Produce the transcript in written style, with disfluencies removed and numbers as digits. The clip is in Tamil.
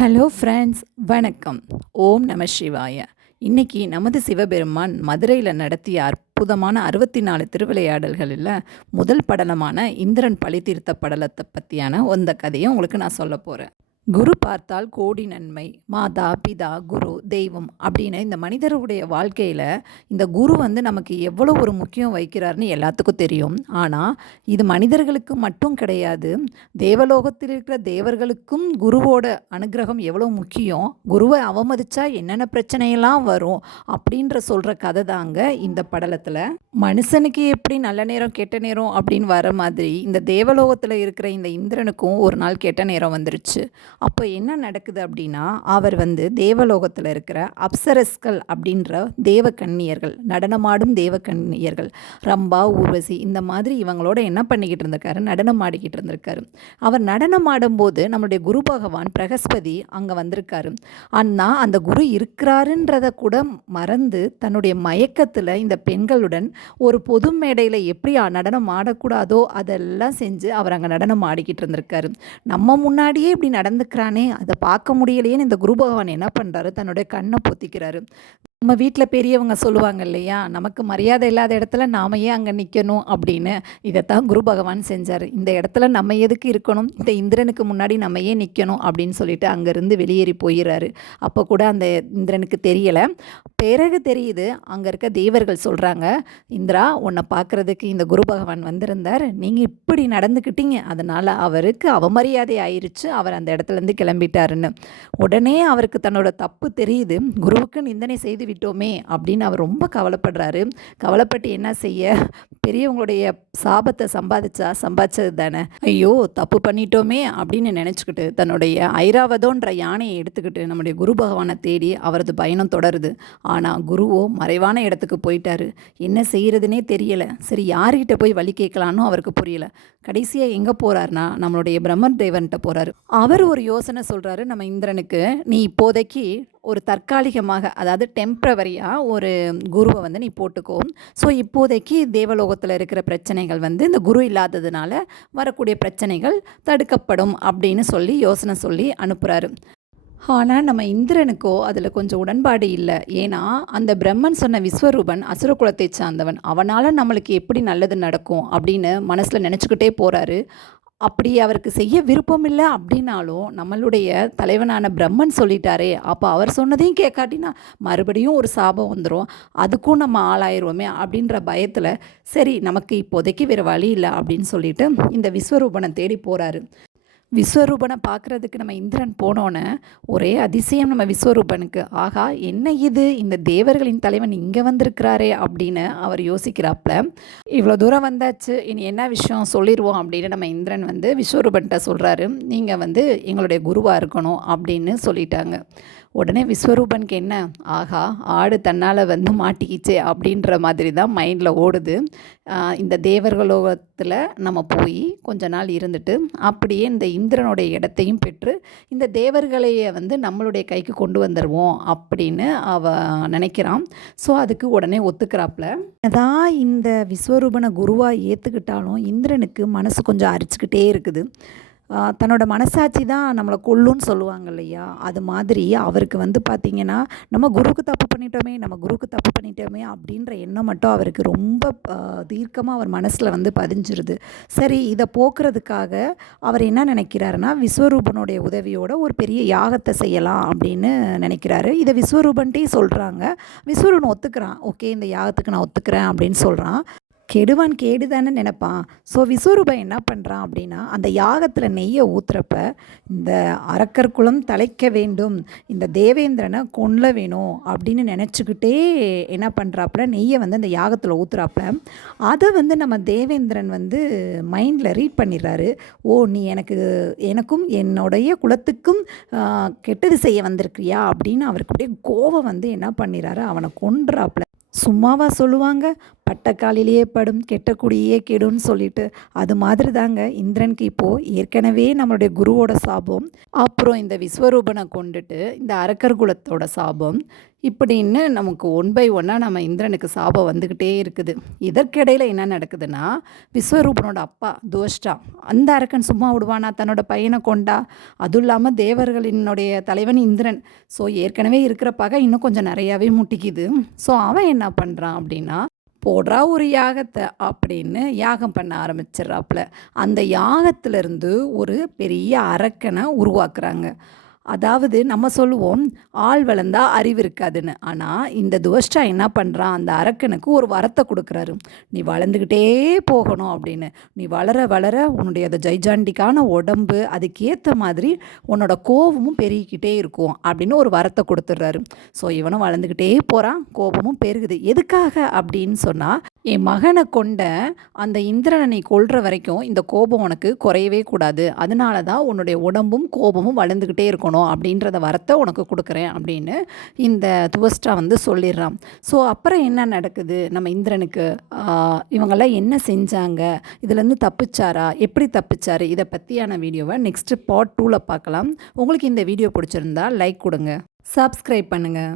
ஹலோ ஃப்ரெண்ட்ஸ், வணக்கம். ஓம் நம சிவாய. இன்னைக்கு நமது சிவபெருமான் மதுரையில் நடத்திய அற்புதமான 64 திருவிளையாடல்களில் முதல் படலமான இந்திரன் பழி தீர்த்த படலத்தை பற்றியான அந்த கதையை உங்களுக்கு நான் சொல்ல போகிறேன். குரு பார்த்தால் கோடி நன்மை, மாதா பிதா குரு தெய்வம் அப்படின்னு இந்த மனிதருடைய வாழ்க்கையில் இந்த குரு நமக்கு எவ்வளோ ஒரு முக்கியம் வைக்கிறாருன்னு எல்லாத்துக்கும் தெரியும். ஆனால் இது மனிதர்களுக்கு மட்டும் கிடையாது, தேவலோகத்தில் இருக்கிற தேவர்களுக்கும் குருவோட அனுகிரகம் எவ்வளோ முக்கியம், குருவை அவமதிச்சா என்னென்ன பிரச்சனையெல்லாம் வரும் அப்படின்ற சொல்கிற கதை தாங்க இந்த படலத்தில். மனுஷனுக்கு எப்படி நல்ல நேரம் கெட்ட நேரம் அப்படின்னு வர மாதிரி இந்த தேவலோகத்தில் இருக்கிற இந்த இந்திரனுக்கும் ஒரு நாள் கெட்ட நேரம் வந்துருச்சு. அப்போ என்ன நடக்குது அப்படின்னா, அவர் தேவலோகத்தில் இருக்கிற அப்சரஸ்கள் அப்படின்ற தேவக்கன்னியர்கள், நடனமாடும் தேவக்கன்னியர்கள், ரம்பா ஊர்வசி இந்த மாதிரி இவங்களோட என்ன பண்ணிக்கிட்டு இருந்திருக்காரு, நடனம் ஆடிக்கிட்டு இருந்திருக்காரு. அவர் நடனம் ஆடும்போது நம்மளுடைய குரு பகவான் பிரகஸ்பதி அங்கே வந்திருக்காரு. ஆனால் அந்த குரு இருக்கிறாருன்றதை கூட மறந்து தன்னுடைய மயக்கத்தில் இந்த பெண்களுடன் ஒரு பொது மேடையில் எப்படி நடனம் ஆடக்கூடாதோ அதெல்லாம் செஞ்சு அவர் அங்கே நடனம் ஆடிக்கிட்டு இருந்திருக்காரு. நம்ம முன்னாடியே இப்படி நடந்துக்கிறானே, அதை பார்க்க முடியலையேன்னு இந்த குரு பகவான் என்ன பண்ணுறாரு, தன்னுடைய கண்ணை பொத்திக்கிறாரு. நம்ம வீட்டில் பெரியவங்க சொல்லுவாங்க இல்லையா, நமக்கு மரியாதை இல்லாத இடத்துல நாம் ஏன் அங்கே நிற்கணும் அப்படின்னு. இதைத்தான் குரு பகவான் செஞ்சார். இந்த இடத்துல நம்ம எதுக்கு இருக்கணும், இந்த இந்திரனுக்கு முன்னாடி நம்ம ஏன் நிற்கணும் அப்படின்னு சொல்லிட்டு அங்கேருந்து வெளியேறி போயிடுறாரு. அப்போ கூட அந்த இந்திரனுக்கு தெரியலை. பிறகு தெரியுது, அங்கே இருக்க தேவர்கள் சொல்கிறாங்க, இந்திரா உன்னை பார்க்குறதுக்கு இந்த குரு பகவான் வந்திருந்தார், நீங்கள் இப்படி நடந்துக்கிட்டீங்க, அதனால் அவருக்கு அவமரியாதை ஆயிடுச்சு, அவர் அந்த இடத்துலேருந்து கிளம்பிட்டாருன்னு. உடனே அவருக்கு தன்னோட தப்பு தெரியுது, குருவுக்கு நிந்தனை செய்து விட்டோமே அப்படின்னு அவர் ரொம்ப கவலைப்படுறாரு. கவலைப்பட்டு என்ன செய்ய, பெரியவங்களுடைய சாபத்தை சம்பாதிச்சது தானே, ஐயோ தப்பு பண்ணிட்டோமே அப்படின்னு நினச்சிக்கிட்டு தன்னுடைய ஐராவதோன்ற யானையை எடுத்துக்கிட்டு நம்முடைய குரு பகவானை தேடி அவரது பயணம் தொடருது. ஆனால் குருவோ மறைவான இடத்துக்கு போயிட்டாரு. என்ன செய்கிறதுனே தெரியலை. சரி, யார்கிட்ட போய் வழி கேட்கலான்னு அவருக்கு புரியல. கடைசியாக எங்கே போகிறாருனா நம்மளுடைய பிரம்மன் தேவன்கிட்ட போகிறாரு. அவர் ஒரு யோசனை சொல்கிறாரு நம்ம இந்திரனுக்கு, நீ இப்போதைக்கு ஒரு தற்காலிகமாக, அதாவது டெம்ப்ரவரியாக ஒரு குருவை நீ போட்டுக்கோ. ஸோ இப்போதைக்கு தேவலோகத்தில் இருக்கிற பிரச்சனைகள் இந்த குரு இல்லாததுனால வரக்கூடிய பிரச்சனைகள் தடுக்கப்படும் அப்படின்னு சொல்லி யோசனை சொல்லி அனுப்புகிறாரு. ஆனால் நம்ம இந்திரனுக்கோ அதில் கொஞ்சம் உடன்பாடு இல்லை. ஏன்னா அந்த பிரம்மன் சொன்ன விஸ்வரூபன் அசுரகுலத்தை சார்ந்தவன், அவனால் நம்மளுக்கு எப்படி நல்லது நடக்கும் அப்படின்னு மனசில் நினச்சிக்கிட்டே போகிறாரு. அப்படி அவருக்கு செய்ய விருப்பம் இல்லை அப்படின்னாலும் நம்மளுடைய தலைவனான பிரம்மன் சொல்லிட்டாரே, அப்போ அவர் சொன்னதையும் கேட்காட்டினா மறுபடியும் ஒரு சாபம் வந்துடும், அதுக்கும் நம்ம ஆளாயிருவோமே அப்படின்ற பயத்தில் சரி நமக்கு இப்போதைக்கு வேறு வழி இல்லை அப்படின்னு சொல்லிட்டு இந்த விஸ்வரூபனை தேடி போகிறாரு. விஸ்வரூபனை பார்க்குறதுக்கு நம்ம இந்திரன் போனோன்னே ஒரே அதிசயம் நம்ம விஸ்வரூபனுக்கு. ஆகா, என்ன இது, இந்த தேவர்களின் தலைவன் இங்கே வந்திருக்கிறாரே அப்படின்னு அவர் யோசிக்கிறாப்புல. இவ்வளோ தூரம் வந்தாச்சு, இனி என்ன விஷயம் சொல்லிடுவோம் அப்படின்னு நம்ம இந்திரன் விஸ்வரூபன்கிட்ட சொல்கிறாரு, நீங்கள் எங்களுடைய குருவாக இருக்கணும் அப்படின்னு சொல்லிட்டாங்க. உடனே விஸ்வரூபனுக்கு என்ன, ஆகா ஆடு தன்னால் மாட்டிக்கிச்சே அப்படின்ற மாதிரி தான் மைண்டில் ஓடுது. இந்த தேவர்களோகத்தில் நம்ம போய் கொஞ்ச நாள் இருந்துட்டு அப்படியே இந்த இந்திரனுடைய இடத்தையும் பெற்று இந்த தேவர்களையே நம்மளுடைய கைக்கு கொண்டு வந்துடுவோம் அப்படின்னு நினைக்கிறான். ஸோ அதுக்கு உடனே ஒத்துக்கிறாப்புல. அதான் இந்த விஸ்வரூபனை குருவாக ஏற்றுக்கிட்டாலும் இந்திரனுக்கு மனசு கொஞ்சம் அரிச்சுக்கிட்டே இருக்குது. தன்னோட மனசாட்சி தான் நம்மளை கொல்லுன்னு சொல்லுவாங்க இல்லையா, அது மாதிரி அவருக்கு பார்த்திங்கன்னா நம்ம குருக்கு தப்பு பண்ணிட்டோமே அப்படின்ற எண்ணம் மட்டும் அவருக்கு ரொம்ப தீர்க்கமாக அவர் மனசில் பதிஞ்சிருது. சரி, இதை போக்குறதுக்காக அவர் என்ன நினைக்கிறாருன்னா, விஸ்வரூபனுடைய உதவியோட ஒரு பெரிய யாகத்தை செய்யலாம் அப்படின்னு நினைக்கிறாரு. இதை விஸ்வரூபன்ட்டே சொல்கிறாங்க. விஸ்வரூபன் ஒத்துக்கிறான். ஓகே, இந்த யாகத்துக்கு நான் ஒத்துக்கிறேன் அப்படின்னு சொல்கிறான். கெடுவான் கேடு தானே நினைப்பான். ஸோ விஸ்வரூபன் என்ன பண்ணுறான் அப்படின்னா, அந்த யாகத்தில் நெய்யை ஊற்றுறப்ப இந்த அரக்கர் குலம் தலைக்க வேண்டும், இந்த தேவேந்திரனை கொல்ல வேணும் அப்படின்னு நினச்சிக்கிட்டே என்ன பண்ணுறாப்புல, நெய்யை அந்த யாகத்தில் ஊற்றுறாப்புல. அதை நம்ம தேவேந்திரன் மைண்டில் ரீட் பண்ணிடுறாரு. ஓ, நீ எனக்கும் என்னுடைய குலத்துக்கும் கெட்டது செய்ய வந்திருக்கிறியா அப்படின்னு அவருக்கு அப்படியே கோபம் என்ன பண்ணிடுறாரு, அவனை கொன்றாப்புல. சும்மாவா சொல்லுவாங்க, பட்டக்காலிலேயே படும் கெட்ட குடியே கெடுன்னு சொல்லிட்டு அது மாதிரி தாங்க இந்திரனுக்கு இப்போது ஏற்கனவே நம்மளுடைய குருவோட சாபம், அப்புறம் இந்த விஸ்வரூபனை கொண்டுட்டு இந்த அரக்கர் குலத்தோட சாபம், இப்படின்னு நமக்கு ஒன் பை ஒன்னாக நம்ம இந்திரனுக்கு சாபம் வந்துக்கிட்டே இருக்குது. இதற்கிடையில் என்ன நடக்குதுன்னா, விஸ்வரூபனோட அப்பா துவஷ்டா, அந்த அரக்கன் சும்மா விடுவானா தன்னோட பையனை கொண்டா? அதுவும் இல்லாமல் தேவர்களினுடைய தலைவன் இந்திரன். ஸோ ஏற்கனவே இருக்கிற பகை இன்னும் கொஞ்சம் நிறையாவே முட்டிக்குது. ஸோ அவன் என்ன பண்ணுறான் அப்படின்னா, போடுறா ஒரு யாகத்தை அப்படின்னு யாகம் பண்ண ஆரம்பிச்சிட்றாப்புல. அந்த யாகத்திலிருந்து ஒரு பெரிய அரக்கனை உருவாக்குறாங்க. அதாவது நம்ம சொல்லுவோம் ஆள் வளர்ந்தா அறிவு இருக்காதுன்னு. ஆனால் இந்த துவஷ்டா என்ன பண்ணுறான், அந்த அரக்கனுக்கு ஒரு வரத்தை கொடுக்குறாரு. நீ வளர்ந்துக்கிட்டே போகணும் அப்படின்னு. நீ வளர வளர உன்னுடைய அந்த ஜைஜாண்டிக்கான உடம்பு அதுக்கேற்ற மாதிரி உன்னோட கோபமும் பெருகிக்கிட்டே இருக்கும் அப்படின்னு ஒரு வரத்தை கொடுத்துட்றாரு. ஸோ இவனும் வளர்ந்துக்கிட்டே போகிறான், கோபமும் பெருகுது. எதுக்காக அப்படின்னு சொன்னால், என் மகனை கொண்ட அந்த இந்திரனை நீ கொல்ற வரைக்கும் இந்த கோபம் உனக்கு குறையவே கூடாது. அதனால தான் உன்னுடைய உடம்பும் கோபமும் வளர்ந்துக்கிட்டே இருக்கணும் அப்படின்றத வரத்தை உனக்கு கொடுக்குறேன் அப்படின்னு இந்த துவஸ்டா வந்து சொல்லிடுறான். ஸோ அப்புறம் என்ன நடக்குது, நம்ம இந்திரனுக்கு இவங்கெல்லாம் என்ன செஞ்சாங்க, இதுலேருந்து தப்பிச்சாரா, எப்படி தப்பிச்சாரு, இதை பற்றியான வீடியோவை நெக்ஸ்ட்டு பார்ட் 2ல் பார்க்கலாம். உங்களுக்கு இந்த வீடியோ பிடிச்சிருந்தா லைக் கொடுங்க, சப்ஸ்கிரைப் பண்ணுங்கள்.